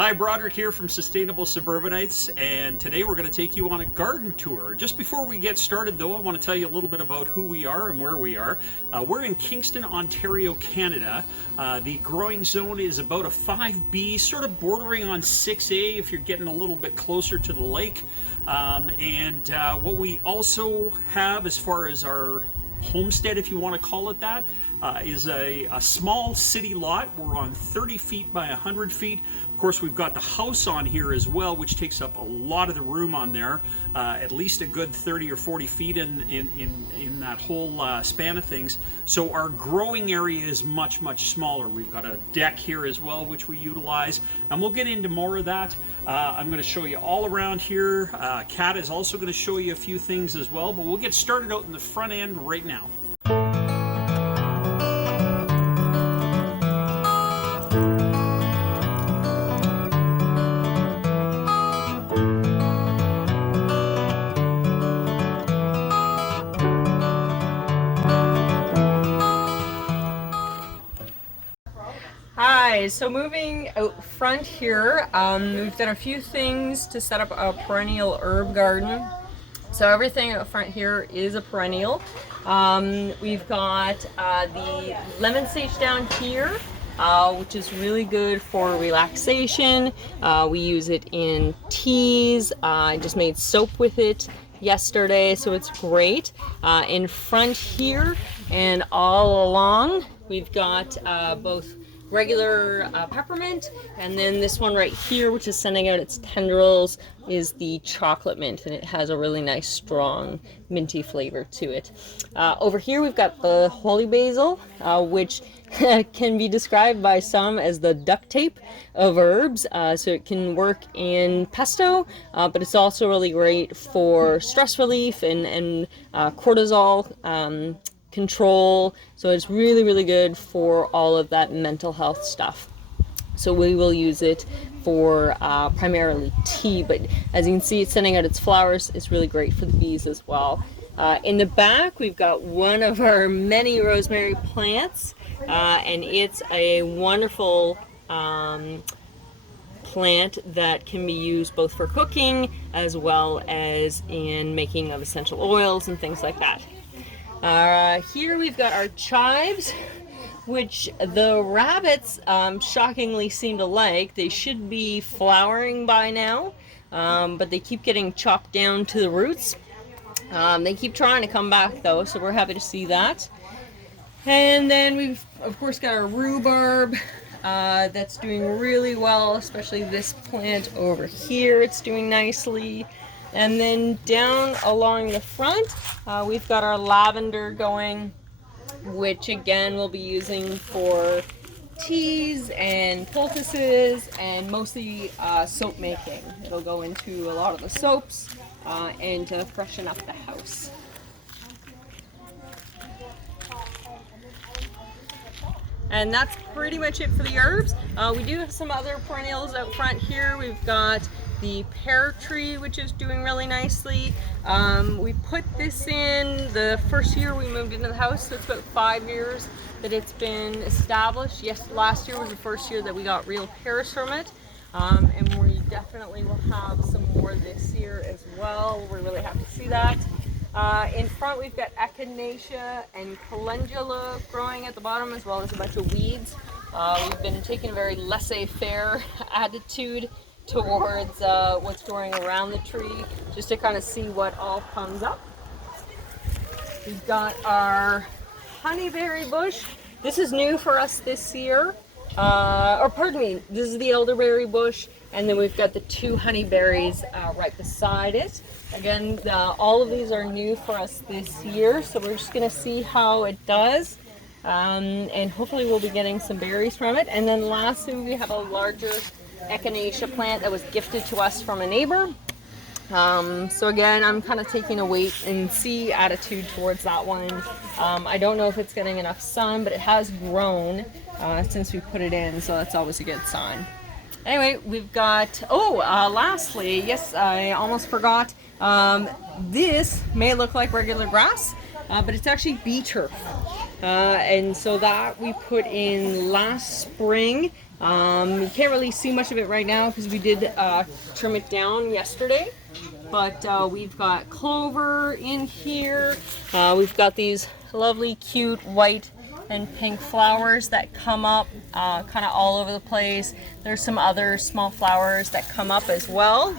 Hi, Broderick here from Sustainable Suburbanites, and today we're going to take you on a garden tour. Just before we get started, though, I want to tell you a little bit about who we are and where we are. We're in Kingston, Ontario, Canada. The growing zone is about a 5B, sort of bordering on 6A if you're getting a little bit closer to the lake. What we also have as far as our homestead, if you want to call it that, is a small city lot. We're on 30 feet by 100 feet. Of course, we've got the house on here as well, which takes up a lot of the room on there, at least a good 30 or 40 feet in that whole span of things. So our growing area is much, much smaller. We've got a deck here as well, which we utilize, and we'll get into more of that. I'm going to show you all around here. Kat is also going to show you a few things as well, but we'll get started out in the front end right now. Hi, so moving out front here, we've done a few things to set up a perennial herb garden. So everything out front here is a perennial. We've got the lemon sage down here, which is really good for relaxation. We use it in teas. I just made soap with it yesterday, so it's great. In front here and all along, we've got both regular peppermint, and then this one right here, which is sending out its tendrils, is the chocolate mint, and it has a really nice strong minty flavor to it. Over here we've got the holy basil, which can be described by some as the duct tape of herbs. So it can work in pesto, but it's also really great for stress relief and cortisol control. So it's really, really good for all of that mental health stuff. So we will use it for primarily tea, but as you can see, it's sending out its flowers. It's really great for the bees as well. In the back, we've got one of our many rosemary plants, and it's a wonderful plant that can be used both for cooking as well as in making of essential oils and things like that. Here we've got our chives, which the rabbits shockingly seem to like. They should be flowering by now, but they keep getting chopped down to the roots. They keep trying to come back though, so we're happy to see that. And then we've of course got our rhubarb that's doing really well, especially this plant over here. It's doing nicely. And then down along the front, we've got our lavender going, which again we'll be using for teas and poultices and mostly soap making. It'll go into a lot of the soaps and to freshen up the house. And that's pretty much it for the herbs. We do have some other perennials out front here. We've got the pear tree, which is doing really nicely. We put this in the first year we moved into the house, so it's about 5 years that it's been established. Yes, last year was the first year that we got real pears from it, and we definitely will have some more this year as well. We're really happy to see that. In front we've got echinacea and calendula growing at the bottom, as well as a bunch of weeds. We've been taking a very laissez-faire attitude towards what's growing around the tree, just to kind of see what all comes up. We've got our honeyberry bush. This is new for us this year, or pardon me, this is the elderberry bush, and then we've got the two honeyberries right beside it. Again, all of these are new for us this year, so we're just going to see how it does, and hopefully we'll be getting some berries from it. And then lastly, we have a larger echinacea plant that was gifted to us from a neighbor. So again, I'm kind of taking a wait and see attitude towards that one. I don't know if it's getting enough sun, but it has grown since we put it in, so that's always a good sign. Anyway, we've got, lastly, yes, I almost forgot, this may look like regular grass, but it's actually bee turf. And so that we put in last spring. You can't really see much of it right now because we did trim it down yesterday. But we've got clover in here. We've got these lovely, cute white and pink flowers that come up kind of all over the place. There's some other small flowers that come up as well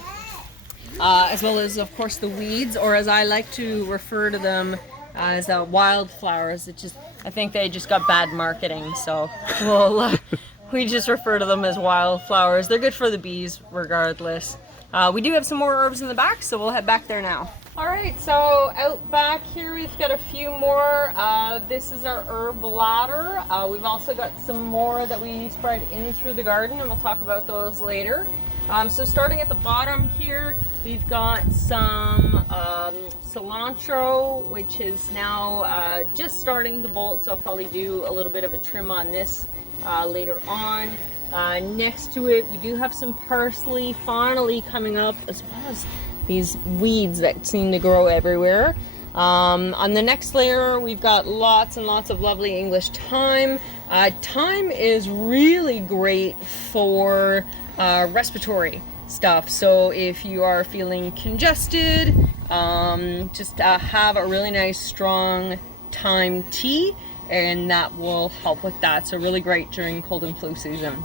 as, of course, the weeds, or as I like to refer to them, as wildflowers. I think they just got bad marketing, so we just refer to them as wildflowers. They're good for the bees regardless. We do have some more herbs in the back, so we'll head back there now. All right, so out back here we've got a few more. This is our herb ladder. We've also got some more that we spread in through the garden, and we'll talk about those later. So starting at the bottom here, we've got some cilantro, which is now just starting to bolt, so I'll probably do a little bit of a trim on this later on. Next to it, we do have some parsley finally coming up, as well as these weeds that seem to grow everywhere. On the next layer, we've got lots and lots of lovely English thyme. Thyme is really great for respiratory stuff. So if you are feeling congested, just have a really nice strong thyme tea, and that will help with that. So really great during cold and flu season.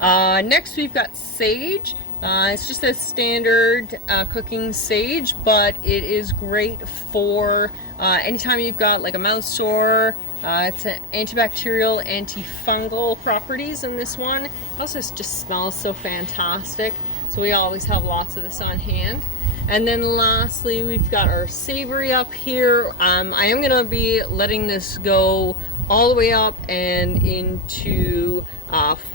Next we've got sage. It's just a standard cooking sage, but it is great for anytime you've got like a mouth sore. It's an antibacterial, antifungal properties in this one. It also just smells so fantastic, so we always have lots of this on hand. And then lastly, we've got our savory up here. I am going to be letting this go all the way up and into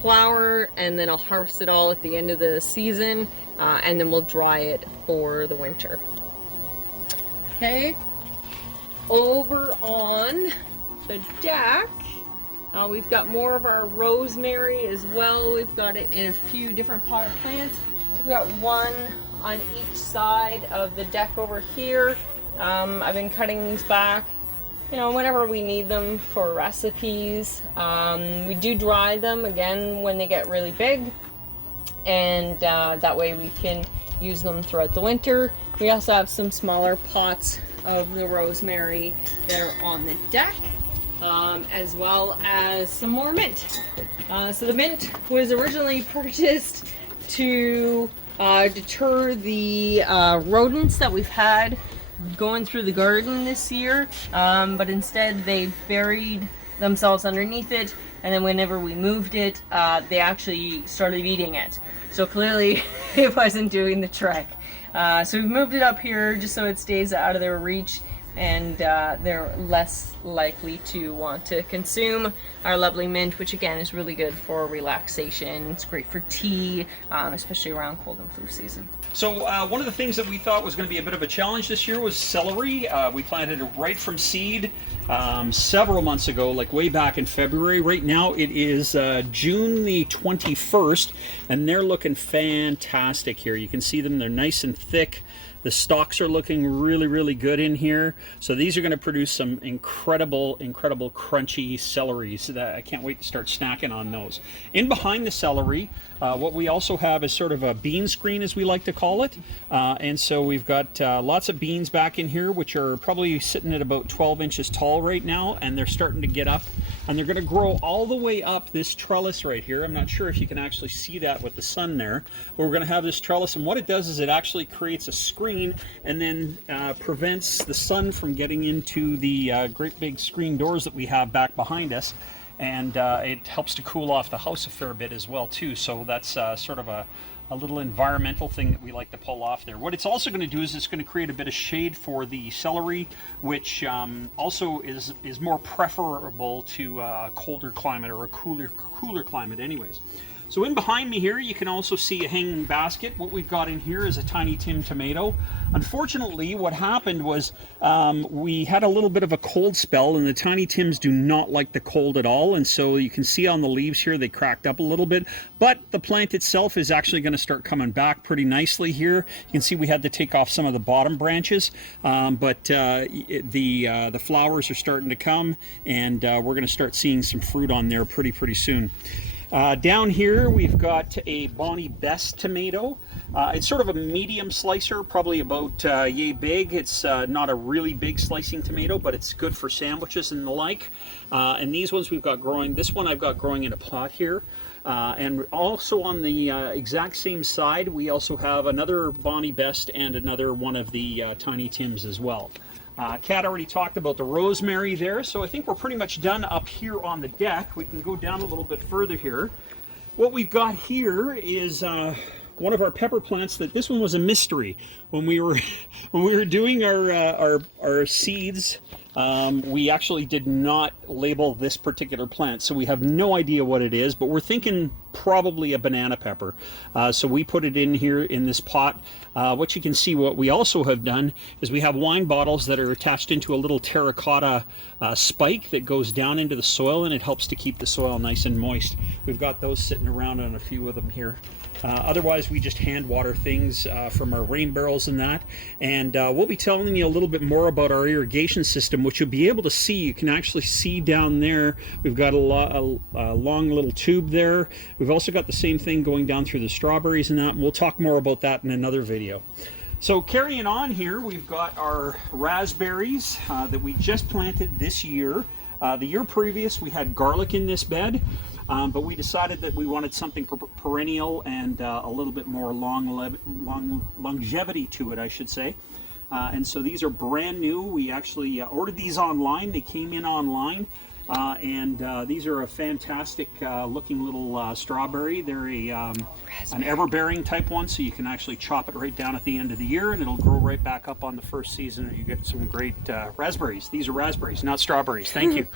flower, and then I'll harvest it all at the end of the season, and then we'll dry it for the winter. Okay, over on the deck, we've got more of our rosemary as well. We've got it in a few different potted plants. So we've got one on each side of the deck over here. I've been cutting these back, you know, whenever we need them for recipes. We do dry them again when they get really big, and that way we can use them throughout the winter. We also have some smaller pots of the rosemary that are on the deck, as well as some more mint. So the mint was originally purchased to deter the rodents that we've had going through the garden this year, but instead they buried themselves underneath it, and then whenever we moved it, they actually started eating it. So clearly it wasn't doing the trick. So we've moved it up here just so it stays out of their reach, and they're less likely to want to consume our lovely mint, which again is really good for relaxation. It's great for tea, especially around cold and flu season. So one of the things that we thought was going to be a bit of a challenge this year was celery. We planted it right from seed several months ago, like way back in February. Right now it is June the 21st, and they're looking fantastic here. You can see them, they're nice and thick. The stalks are looking really, really good in here. So these are going to produce some incredible, incredible crunchy celeries that I can't wait to start snacking on those. In behind the celery, what we also have is sort of a bean screen, as we like to call it. And so we've got lots of beans back in here, which are probably sitting at about 12 inches tall right now, and they're starting to get up, and they're going to grow all the way up this trellis right here. I'm not sure if you can actually see that with the sun there, but we're going to have this trellis, and what it does is it actually creates a screen and then prevents the sun from getting into the great big screen doors that we have back behind us, and it helps to cool off the house a fair bit as well too. So that's sort of a little environmental thing that we like to pull off there. What it's also going to do is it's going to create a bit of shade for the celery, which also is more preferable to a colder climate, or a cooler climate anyways. So in behind me here, you can also see a hanging basket. What we've got in here is a Tiny Tim tomato. Unfortunately, what happened was we had a little bit of a cold spell, and the Tiny Tims do not like the cold at all. And so you can see on the leaves here, they cracked up a little bit. But the plant itself is actually going to start coming back pretty nicely here. You can see we had to take off some of the bottom branches, but the flowers are starting to come, and we're going to start seeing some fruit on there pretty soon. Down here we've got a Bonnie Best tomato. It's sort of a medium slicer, probably about yay big. It's not a really big slicing tomato, but it's good for sandwiches and the like. And these ones we've got growing, this one I've got growing in a pot here. And also on the exact same side, we also have another Bonnie Best and another one of the Tiny Tims as well. Kat already talked about the rosemary there, so I think we're pretty much done up here on the deck. We can go down a little bit further here. What we've got here is one of our pepper plants. That this one was a mystery when we were doing our seeds. We actually did not label this particular plant, so we have no idea what it is, but we're thinking probably a banana pepper. So we put it in here in this pot. What you can see, what we also have done is we have wine bottles that are attached into a little terracotta spike that goes down into the soil, and it helps to keep the soil nice and moist. We've got those sitting around on a few of them here. Otherwise, we just hand water things from our rain barrels and that. And we'll be telling you a little bit more about our irrigation system, which you'll be able to see. You can actually see down there. We've got a long little tube there. We've also got the same thing going down through the strawberries and that. And we'll talk more about that in another video. So carrying on here, we've got our raspberries that we just planted this year. The year previous, we had garlic in this bed. But we decided that we wanted something perennial and a little bit more longevity to it, I should say. And so these are brand new. We actually ordered these online. They came in online. And these are a fantastic looking little strawberry. They're an ever-bearing type one, so you can actually chop it right down at the end of the year and it'll grow right back up on the first season, and you get some great raspberries. These are raspberries, not strawberries. Thank you.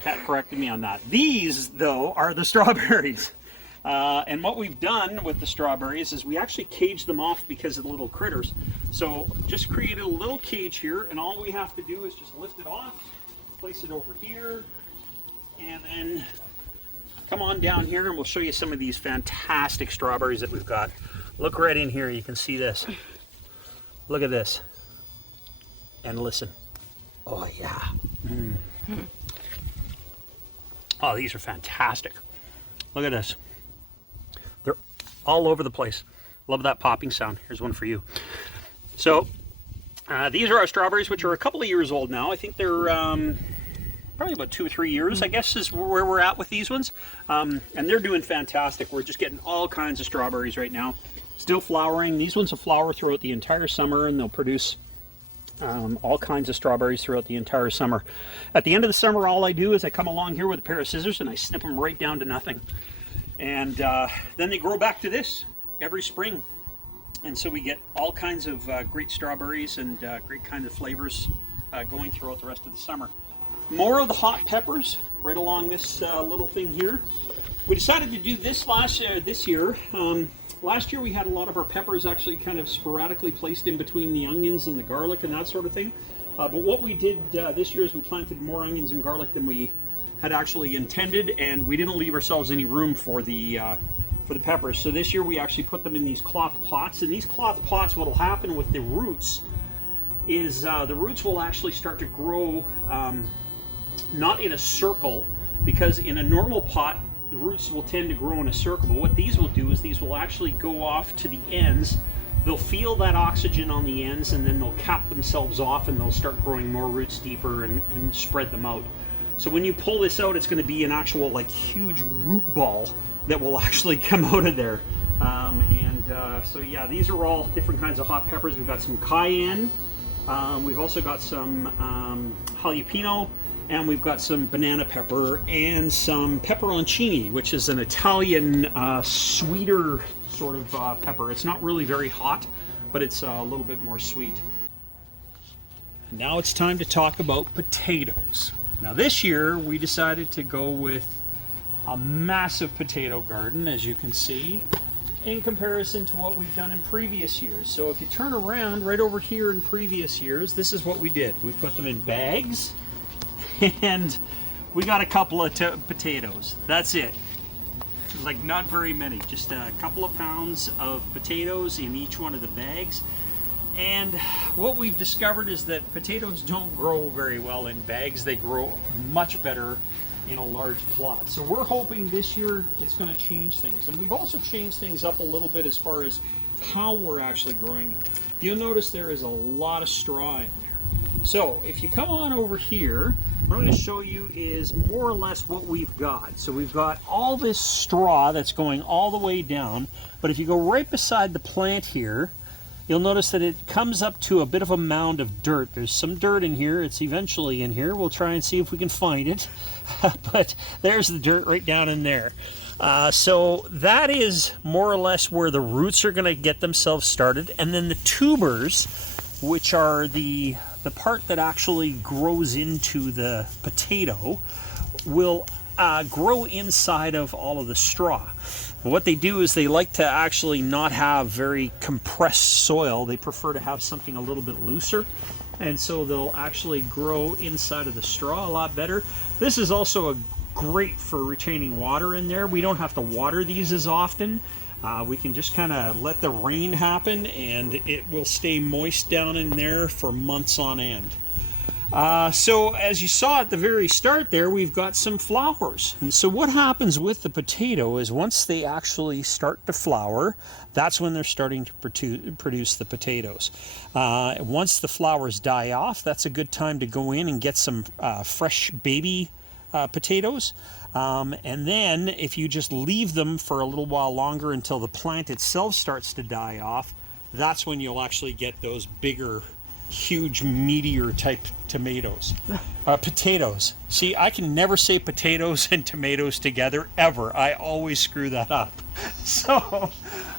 Kat corrected me on that. These, though, are the strawberries. And what we've done with the strawberries is we actually caged them off because of the little critters. So just created a little cage here, and all we have to do is just lift it off, place it over here, and then come on down here and we'll show you some of these fantastic strawberries that we've got. Look right in here, you can see this. Look at this. And listen. Oh yeah. Mm. Oh, these are fantastic. Look at this. They're all over the place. Love that popping sound. Here's one for you. So these are our strawberries, which are a couple of years old now. I think they're probably about 2 or 3 years, I guess, is where we're at with these ones. And they're doing fantastic. We're just getting all kinds of strawberries right now. Still flowering. These ones will flower throughout the entire summer, and they'll produce all kinds of strawberries throughout the entire summer. At the end of the summer, all I do is I come along here with a pair of scissors and I snip them right down to nothing. And then they grow back to this every spring. And so we get all kinds of great strawberries and great kinds of flavors going throughout the rest of the summer. More of the hot peppers right along this little thing here. We decided to do this this year. Last year we had a lot of our peppers actually kind of sporadically placed in between the onions and the garlic and that sort of thing. But what we did this year is we planted more onions and garlic than we had actually intended, and we didn't leave ourselves any room for the peppers. So this year we actually put them in these cloth pots. And these cloth pots, what will happen with the roots is the roots will actually start to grow not in a circle, because in a normal pot the roots will tend to grow in a circle. But what these will do is these will actually go off to the ends. They'll feel that oxygen on the ends, and then they'll cap themselves off, and they'll start growing more roots deeper and spread them out. So when you pull this out, it's going to be an actual like huge root ball that will actually come out of there. So yeah, these are all different kinds of hot peppers. We've got some cayenne. We've also got some jalapeno. And we've got some banana pepper and some pepperoncini, which is an Italian sweeter sort of pepper. It's not really very hot, but it's a little bit more sweet. Now it's time to talk about potatoes. Now this year we decided to go with a massive potato garden, as you can see, in comparison to what we've done in previous years. So if you turn around right over here in previous years, this is what we did. We put them in bags. And we got a couple of potatoes. That's it. Like not very many, just a couple of pounds of potatoes in each one of the bags. And what we've discovered is that potatoes don't grow very well in bags. They grow much better in a large plot. So we're hoping this year it's going to change things. And we've also changed things up a little bit as far as how we're actually growing them. You'll notice there is a lot of straw in there. So if you come on over here, what I'm going to show you is more or less what we've got. So we've got all this straw that's going all the way down, but if you go right beside the plant here, you'll notice that it comes up to a bit of a mound of dirt. There's some dirt in here. It's eventually in here. We'll try and see if we can find it. But there's the dirt right down in there. So that is more or less where the roots are going to get themselves started. And then the tubers, which are the part that actually grows into the potato, will grow inside of all of the straw. What they do is they like to actually not have very compressed soil. They prefer to have something a little bit looser, and so they'll actually grow inside of the straw a lot better. This is also great for retaining water in there. We don't have to water these as often. We can just kind of let the rain happen and it will stay moist down in there for months on end. So as you saw at the very start there, we've got some flowers. And so what happens with the potato is once they actually start to flower, that's when they're starting to produce the potatoes. Once the flowers die off, that's a good time to go in and get some fresh baby potatoes. And then if you just leave them for a little while longer until the plant itself starts to die off, that's when you'll actually get those bigger, huge, meteor type potatoes. See, I can never say potatoes and tomatoes together ever. I always screw that up. So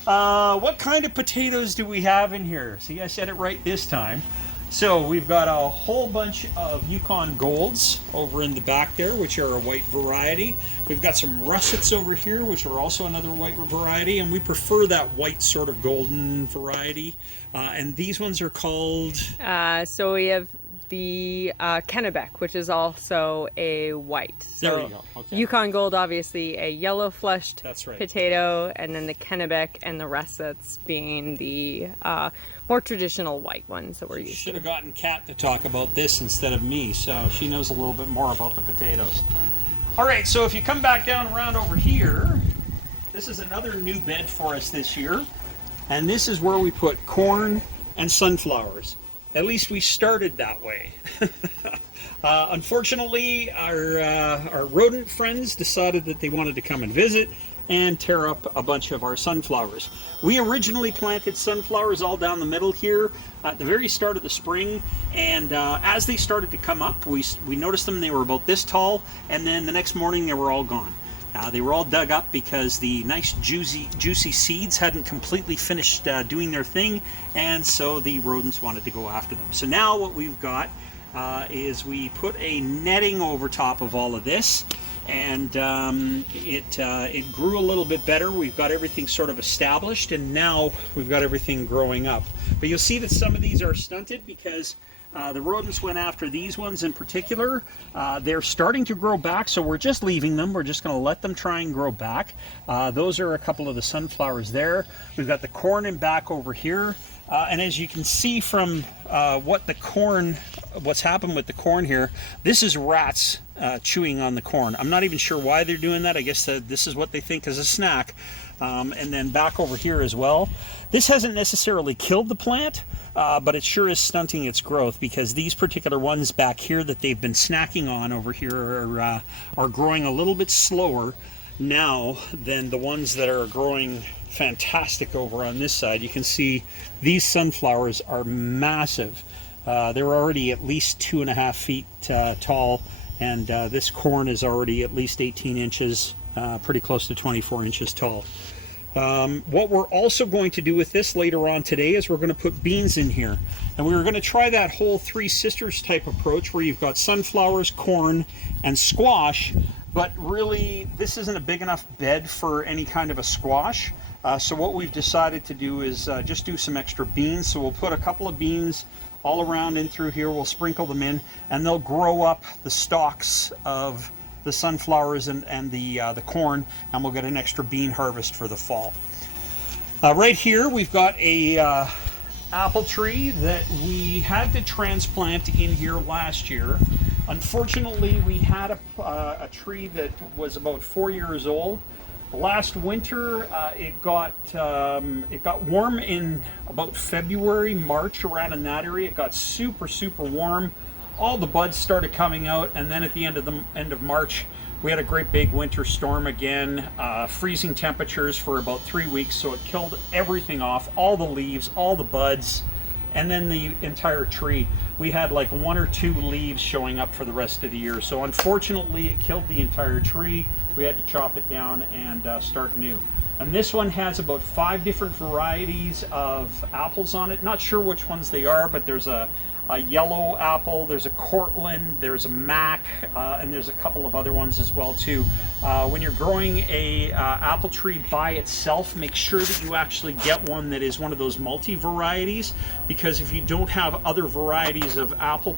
what kind of potatoes do we have in here? See, I said it right this time. So we've got a whole bunch of Yukon Golds over in the back there, which are a white variety. We've got some russets over here, which are also another white variety, and we prefer that white sort of golden variety. And these ones are called... So we have the Kennebec, which is also a white. So there you go. Okay. Yukon Gold, obviously a yellow flushed That's right. potato, and then the Kennebec and the russets being the more traditional white ones that we're used to. Should have gotten Kat to talk about this instead of me, so she knows a little bit more about the potatoes. All right, so if you come back down around over here, this is another new bed for us this year, and this is where we put corn and sunflowers. At least we started that way. Unfortunately, our rodent friends decided that they wanted to come and visit and tear up a bunch of our sunflowers. We originally planted sunflowers all down the middle here at the very start of the spring, and as they started to come up, we noticed them. They were about this tall, and then the next morning they were all gone. They were all dug up because the nice juicy seeds hadn't completely finished doing their thing, and so the rodents wanted to go after them. So now what we've got is we put a netting over top of all of this, and it grew a little bit better. We've got everything sort of established, and now we've got everything growing up. But you'll see that some of these are stunted because the rodents went after these ones in particular. They're starting to grow back, so we're just leaving them. We're just going to let them try and grow back. Those are a couple of the sunflowers there. We've got the corn in back over here. And as you can see from what's happened with the corn here, this is rats chewing on the corn. I'm not even sure why they're doing that. I guess this is what they think is a snack. And then back over here as well. This hasn't necessarily killed the plant, but it sure is stunting its growth, because these particular ones back here that they've been snacking on over here are growing a little bit slower now than the ones that are growing fantastic over on this side. You can see these sunflowers are massive. They're already at least 2.5 feet tall, and this corn is already at least 18 inches, pretty close to 24 inches tall. What we're also going to do with this later on today is we're going to put beans in here, and we were going to try that whole Three Sisters type approach where you've got sunflowers, corn, and squash, but really this isn't a big enough bed for any kind of a squash. So what we've decided to do is just do some extra beans. So we'll put a couple of beans all around in through here. We'll sprinkle them in, and they'll grow up the stalks of the sunflowers and the corn, and we'll get an extra bean harvest for the fall. Right here we've got a apple tree that we had to transplant in here last year. Unfortunately, we had a tree that was about 4 years old. Last winter, it got warm in about February, March, around in that area. It got super warm. All the buds started coming out, and then at the end of March, we had a great big winter storm again, freezing temperatures for about 3 weeks, so it killed everything off, all the leaves, all the buds, and then the entire tree. We had like 1 or 2 leaves showing up for the rest of the year. So unfortunately, it killed the entire tree. We had to chop it down and start new. And this one has about 5 different varieties of apples on it. Not sure which ones they are, but there's a yellow apple, there's a Cortland, there's a Mac, and there's a couple of other ones as well too. When you're growing a apple tree by itself, make sure that you actually get one that is one of those multi-varieties, because if you don't have other varieties of apple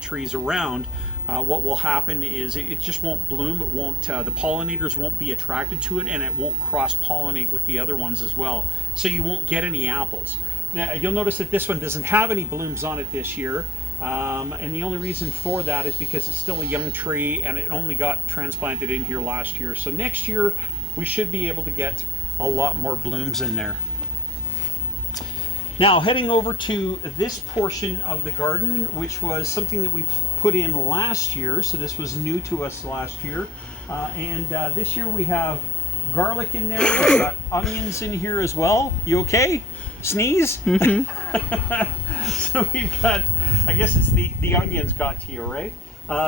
trees around, what will happen is it just won't bloom. It won't, the pollinators won't be attracted to it, and it won't cross-pollinate with the other ones as well. So you won't get any apples. Now, you'll notice that this one doesn't have any blooms on it this year, and the only reason for that is because it's still a young tree and it only got transplanted in here last year. So next year we should be able to get a lot more blooms in there. Now, heading over to this portion of the garden, which was something that we put in last year, so this was new to us last year, and this year we have garlic in there. We've got onions in here as well. You okay? Sneeze? Mm-hmm. So we've got, I guess it's the onions got to you, right?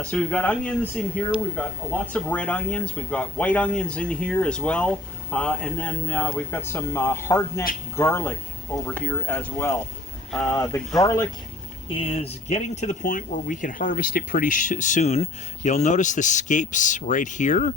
So we've got onions in here. We've got lots of red onions. We've got white onions in here as well. And then we've got some hardneck garlic over here as well. The garlic is getting to the point where we can harvest it pretty soon. You'll notice the scapes right here.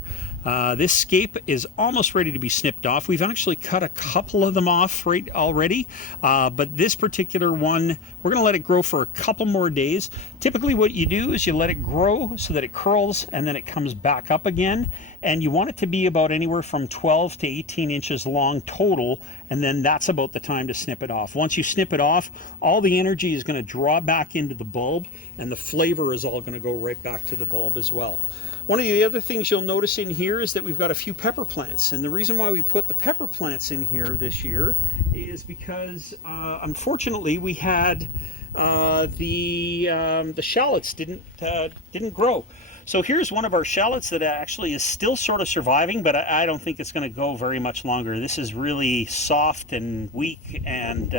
This scape is almost ready to be snipped off. We've actually cut a couple of them off right already, but this particular one, we're going to let it grow for a couple more days. Typically what you do is you let it grow so that it curls and then it comes back up again, and you want it to be about anywhere from 12 to 18 inches long total, and then that's about the time to snip it off. Once you snip it off, all the energy is going to draw back into the bulb, and the flavor is all going to go right back to the bulb as well. One of the other things you'll notice in here is that we've got a few pepper plants, and the reason why we put the pepper plants in here this year is because unfortunately we had the shallots didn't grow. So here's one of our shallots that actually is still sort of surviving, but I don't think it's going to go very much longer. This is really soft and weak, and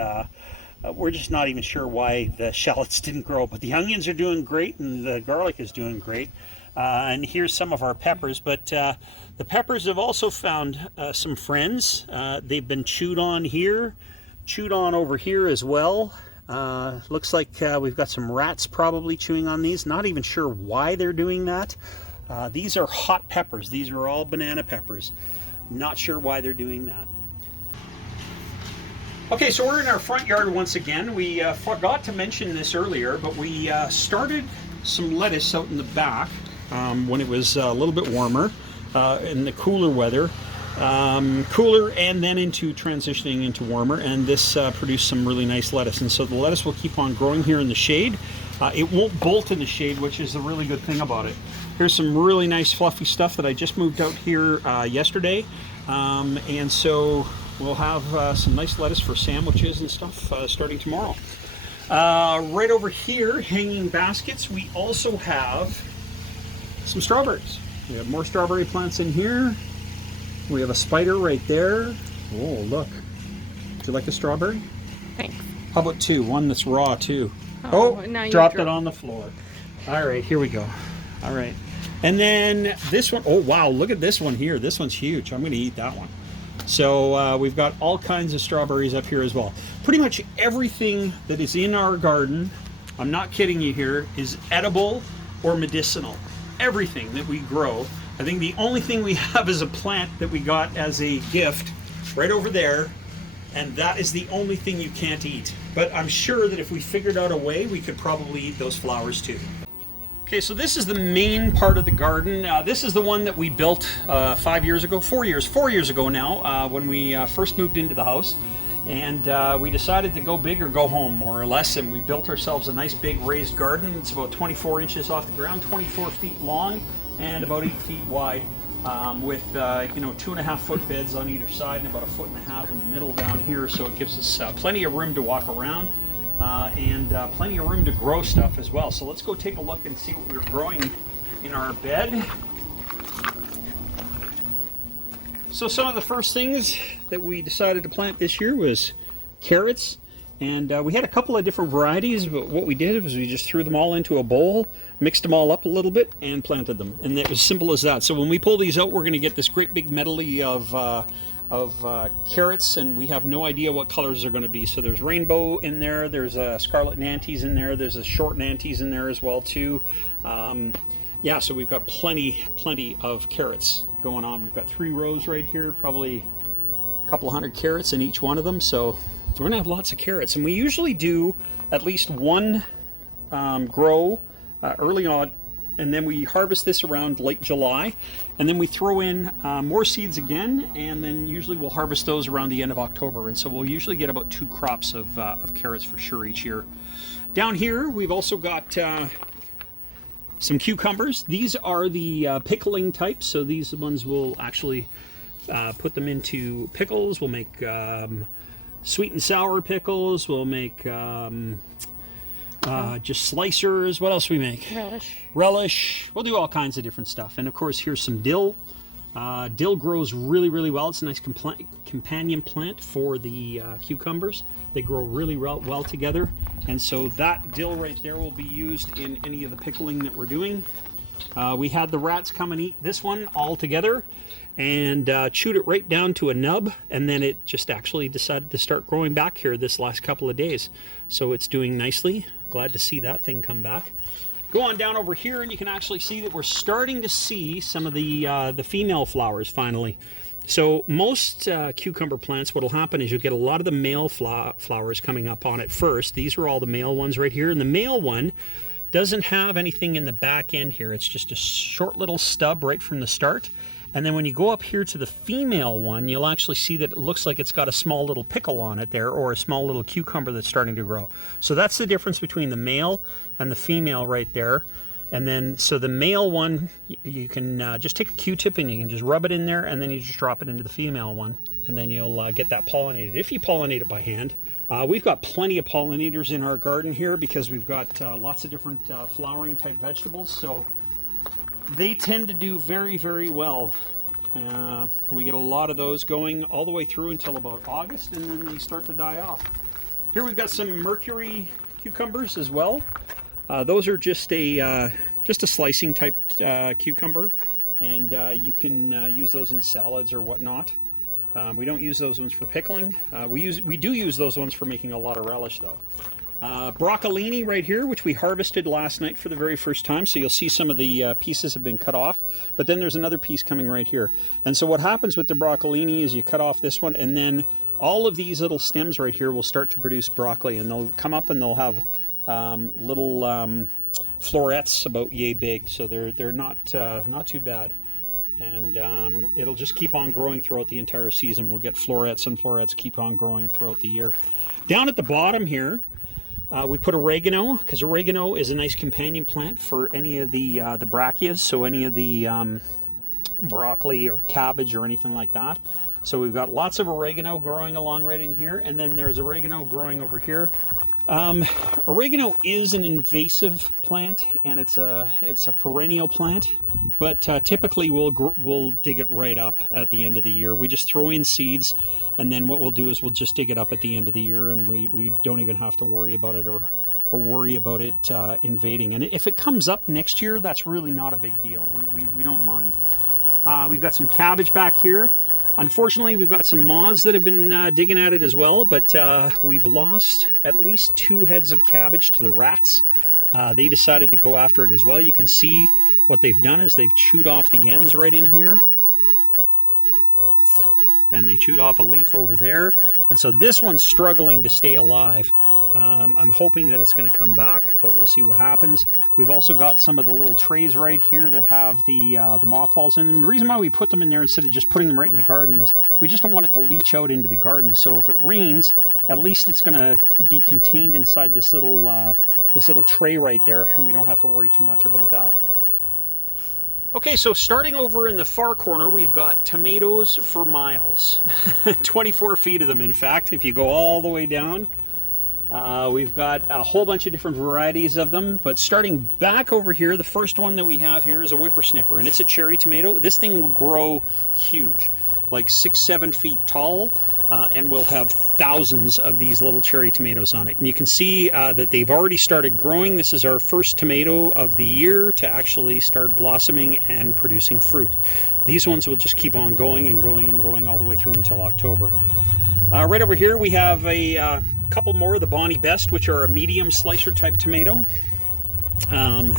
we're just not even sure why the shallots didn't grow. But the onions are doing great, and the garlic is doing great. And here's some of our peppers, but the peppers have also found some friends. They've been chewed on here, chewed on over here as well. Looks like we've got some rats probably chewing on these. Not even sure why they're doing that. These are hot peppers. These are all banana peppers. Not sure why they're doing that. Okay, so we're in our front yard once again. We forgot to mention this earlier, but we started some lettuce out in the back. When it was a little bit warmer, in the cooler weather, cooler and then into transitioning into warmer, and this produced some really nice lettuce. And so the lettuce will keep on growing here in the shade. It won't bolt in the shade, which is the really good thing about it. Here's some really nice fluffy stuff that I just moved out here yesterday, and so we'll have some nice lettuce for sandwiches and stuff starting tomorrow. Right over here, hanging baskets, we also have some strawberries. We have more strawberry plants in here. We have a spider right there. Oh, look. Would you like a strawberry? Thanks. How about 2? One that's raw too. Now you dropped it on the floor. All right, here we go. All right. And then this one, oh wow, look at this one here. This one's huge. I'm going to eat that one. So we've got all kinds of strawberries up here as well. Pretty much everything that is in our garden, I'm not kidding you here, is edible or medicinal. Everything that we grow. I think the only thing we have is a plant that we got as a gift right over there, and that is the only thing you can't eat. But I'm sure that if we figured out a way, we could probably eat those flowers too. Okay, so this is the main part of the garden. This is the one that we built 4 years ago now, when we first moved into the house. and we decided to go big or go home, more or less, and we built ourselves a nice big raised garden. It's about 24 inches off the ground, 24 feet long, and about 8 feet wide, with 2.5 foot beds on either side and about 1.5 foot in the middle down here, so it gives us plenty of room to walk around, and plenty of room to grow stuff as well. So let's go take a look and see what we're growing in our bed. So some of the first things that we decided to plant this year was carrots, and we had a couple of different varieties, but what we did was we just threw them all into a bowl, mixed them all up a little bit, and planted them, and it was simple as that. So when we pull these out, we're going to get this great big medley of carrots, and we have no idea what colors they're going to be. So there's rainbow in there, there's scarlet nantes in there, there's a short nantes in there as well too. Yeah, so we've got plenty of carrots going on. We've got 3 rows right here, probably a couple hundred carrots in each one of them, so we're gonna have lots of carrots. And we usually do at least one grow early on, and then we harvest this around late July, and then we throw in more seeds again, and then usually we'll harvest those around the end of October. And so we'll usually get about 2 crops of carrots for sure each year. Down here we've also got some cucumbers. These are the pickling types, so these ones will actually put them into pickles. We'll make sweet and sour pickles. We'll make just slicers. What else do we make? Relish. We'll do all kinds of different stuff. And of course, here's some dill. Dill grows really well. It's a nice companion plant for the cucumbers. They grow really well together, and so that dill right there will be used in any of the pickling that we're doing. We had the rats come and eat this one all together and chewed it right down to a nub, and then it just actually decided to start growing back here this last couple of days. So it's doing nicely. Glad to see that thing come back. Go on down over here and you can actually see that we're starting to see some of the female flowers finally. So most cucumber plants, what will happen is you'll get a lot of the male flowers coming up on it first. These are all the male ones right here, and the male one doesn't have anything in the back end here. It's just a short little stub right from the start. And then when you go up here to the female one, you'll actually see that it looks like it's got a small little pickle on it there, or a small little cucumber that's starting to grow. So that's the difference between the male and the female right there. And then, so the male one, you can just take a Q-tip and you can just rub it in there, and then you just drop it into the female one, and then you'll get that pollinated, if you pollinate it by hand. We've got plenty of pollinators in our garden here because we've got lots of different flowering type vegetables, so they tend to do very well. We get a lot of those going all the way through until about August, and then they start to die off. Here we've got some Mercury cucumbers as well. Those are just a slicing type cucumber, and you can use those in salads or whatnot. We don't use those ones for pickling. We do use those ones for making a lot of relish though. Broccolini right here, which we harvested last night for the very first time, so you'll see some of the pieces have been cut off, but then there's another piece coming right here. And so what happens with the broccolini is you cut off this one, and then all of these little stems right here will start to produce broccoli, and they'll come up and they'll have little florets about yay big, so they're not too bad, and it'll just keep on growing throughout the entire season. We'll get florets, and florets keep on growing throughout the year. Down at the bottom here, we put oregano, because oregano is a nice companion plant for any of the brachias, so any of the broccoli or cabbage or anything like that. So we've got lots of oregano growing along right in here, and then there's oregano growing over here. Oregano is an invasive plant, and it's a perennial plant, but typically we'll dig it right up at the end of the year. We just throw in seeds, and then what we'll do is we'll just dig it up at the end of the year, and we don't even have to worry about it or worry about it invading. And if it comes up next year, that's really not a big deal. We don't mind. We've got some cabbage back here. Unfortunately, we've got some moths that have been digging at it as well, but we've lost at least 2 heads of cabbage to the rats. They decided to go after it as well. You can see what they've done is they've chewed off the ends right in here. And they chewed off a leaf over there. And so this one's struggling to stay alive. I'm hoping that it's going to come back, but we'll see what happens. We've also got some of the little trays right here that have the mothballs in them. The reason why we put them in there instead of just putting them right in the garden is we just don't want it to leach out into the garden. So if it rains, at least it's going to be contained inside this little tray right there, and we don't have to worry too much about that. Okay, so starting over in the far corner, we've got tomatoes for miles. 24 feet of them, in fact, if you go all the way down. We've got a whole bunch of different varieties of them, but starting back over here, the first one that we have here is a whippersnapper, and it's a cherry tomato. This thing will grow huge, like 6-7 feet tall, and we'll have thousands of these little cherry tomatoes on it. And you can see that they've already started growing. This is our first tomato of the year to actually start blossoming and producing fruit. These ones will just keep on going and going and going all the way through until October. Right over here we have a couple more of the Bonnie Best, which are a medium slicer type tomato.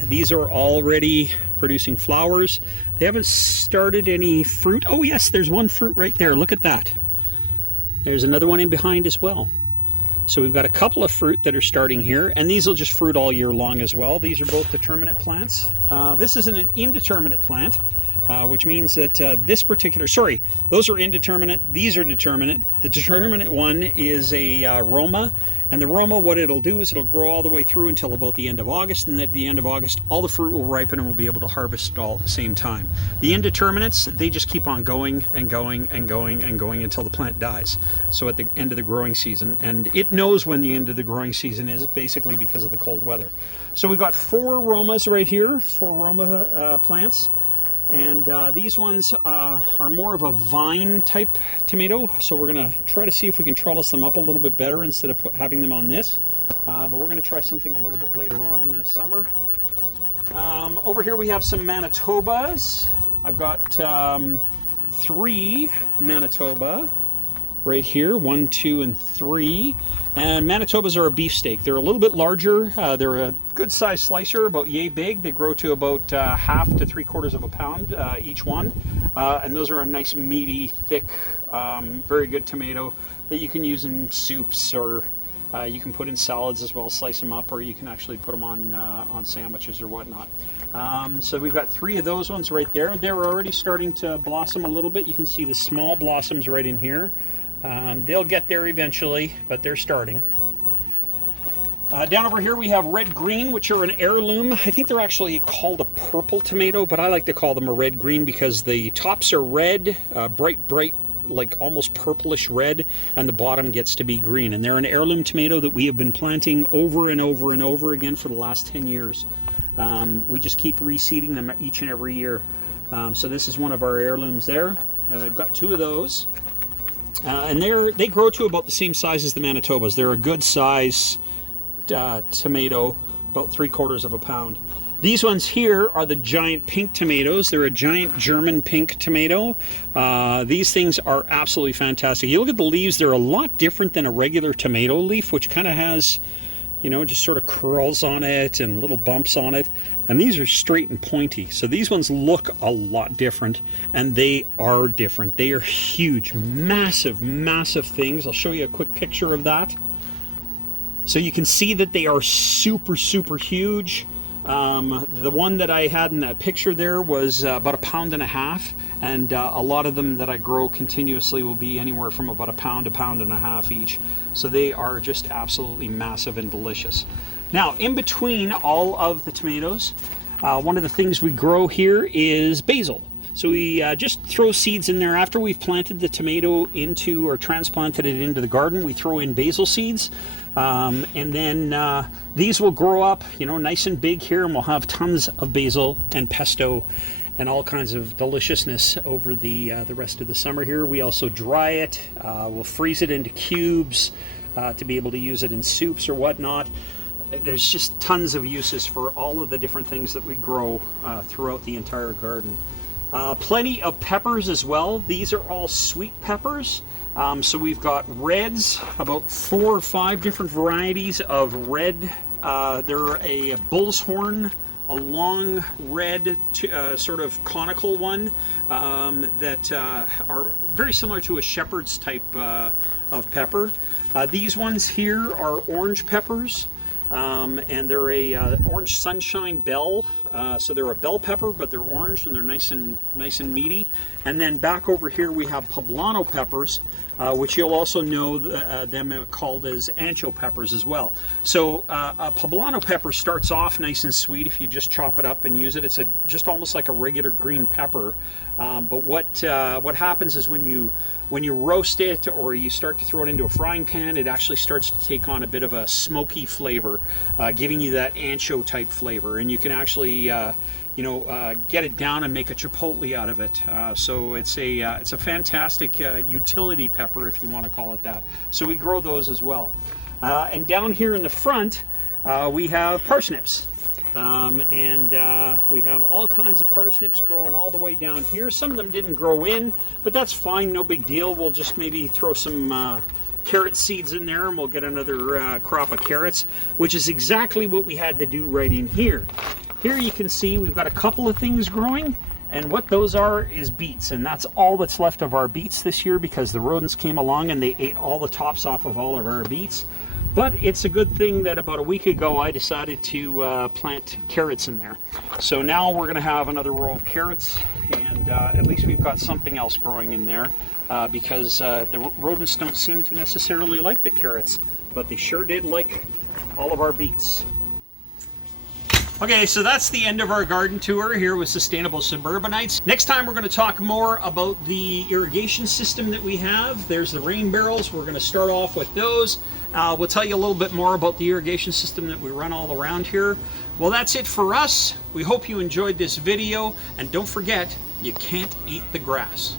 These are already producing flowers. They haven't started any fruit. Oh yes, there's one fruit right there. Look at that. There's another one in behind as well. So we've got a couple of fruit that are starting here, and these will just fruit all year long as well. These are both determinate plants. This is an indeterminate plant, which means that this particular, sorry, those are indeterminate, these are determinate. The determinate one is a Roma, and the Roma, what it'll do is it'll grow all the way through until about the end of August, and at the end of August, all the fruit will ripen and we'll be able to harvest it all at the same time. The indeterminates, they just keep on going and going and going and going until the plant dies. So at the end of the growing season, and it knows when the end of the growing season is, basically because of the cold weather. So we've got 4 Romas right here, 4 Roma plants. And these ones are more of a vine type tomato, so we're going to try to see if we can trellis them up a little bit better instead of having them on this. But we're going to try something a little bit later on in the summer. Over here we have some Manitobas. I've got 3 Manitoba right here, 1, 2, and 3. And Manitobas are a beefsteak. They're a little bit larger. They're a good sized slicer, about yay big. They grow to about 1/2 to 3/4 of a pound each one. And those are a nice meaty, thick, very good tomato that you can use in soups, or you can put in salads as well, slice them up, or you can actually put them on sandwiches or whatnot. So we've got 3 of those ones right there. They're already starting to blossom a little bit. You can see the small blossoms right in here. They'll get there eventually, but they're starting. Down over here we have red green, which are an heirloom. I think they're actually called a purple tomato, but I like to call them a red green because the tops are red, bright, like almost purplish red, and the bottom gets to be green. And they're an heirloom tomato that we have been planting over and over and over again for the last 10 years. We just keep reseeding them each and every year. So this is one of our heirlooms there. I've got 2 of those. And they grow to about the same size as the Manitobas. They're a good size tomato, about 3/4 of a pound. These ones here are the giant pink tomatoes. They're a giant German pink tomato. These things are absolutely fantastic. You look at the leaves, they're a lot different than a regular tomato leaf, which kind of has, you know, just sort of curls on it and little bumps on it. And these are straight and pointy. So these ones look a lot different, and they are different. They are huge, massive, massive things. I'll show you a quick picture of that. So you can see that they are super, super huge. The one that I had in that picture there was about 1.5 pounds, and a lot of them that I grow continuously will be anywhere from about 1 pound to 1.5 pounds each. So they are just absolutely massive and delicious. Now, in between all of the tomatoes, one of the things we grow here is basil. So we just throw seeds in there after we've planted the tomato into, or transplanted it into the garden. We throw in basil seeds, and then these will grow up, you know, nice and big here, and we'll have tons of basil and pesto and all kinds of deliciousness over the rest of the summer here. We also dry it. We'll freeze it into cubes to be able to use it in soups or whatnot. There's just tons of uses for all of the different things that we grow throughout the entire garden. Plenty of peppers as well. These are all sweet peppers. So we've got reds, about 4 or 5 different varieties of red. They're a bull's horn, a long red sort of conical one that are very similar to a shepherd's type of pepper. These ones here are orange peppers. And they're a orange sunshine bell, so they're a bell pepper, but they're orange and they're nice and meaty. And then back over here we have poblano peppers, which you'll also know them called as ancho peppers as well. So a poblano pepper starts off nice and sweet if you just chop it up and use it. It's just almost like a regular green pepper. But what happens is when you roast it or you start to throw it into a frying pan, it actually starts to take on a bit of a smoky flavor, giving you that ancho type flavor. And you can actually get it down and make a chipotle out of it. So it's a fantastic utility pepper, if you want to call it that. So we grow those as well. And down here in the front, we have parsnips. We have all kinds of parsnips growing all the way down here. Some of them didn't grow in, but that's fine, no big deal. We'll just maybe throw some carrot seeds in there and we'll get another crop of carrots, which is exactly what we had to do right in here. Here you can see we've got a couple of things growing, and what those are is beets, and that's all that's left of our beets this year because the rodents came along and they ate all the tops off of all of our beets. But it's a good thing that about a week ago I decided to plant carrots in there. So now we're going to have another row of carrots, and at least we've got something else growing in there because the rodents don't seem to necessarily like the carrots, but they sure did like all of our beets. Okay, so that's the end of our garden tour here with Sustainable Suburbanites. Next time we're going to talk more about the irrigation system that we have. There's the rain barrels. We're going to start off with those. We'll tell you a little bit more about the irrigation system that we run all around here. Well, that's it for us. We hope you enjoyed this video, and don't forget, you can't eat the grass.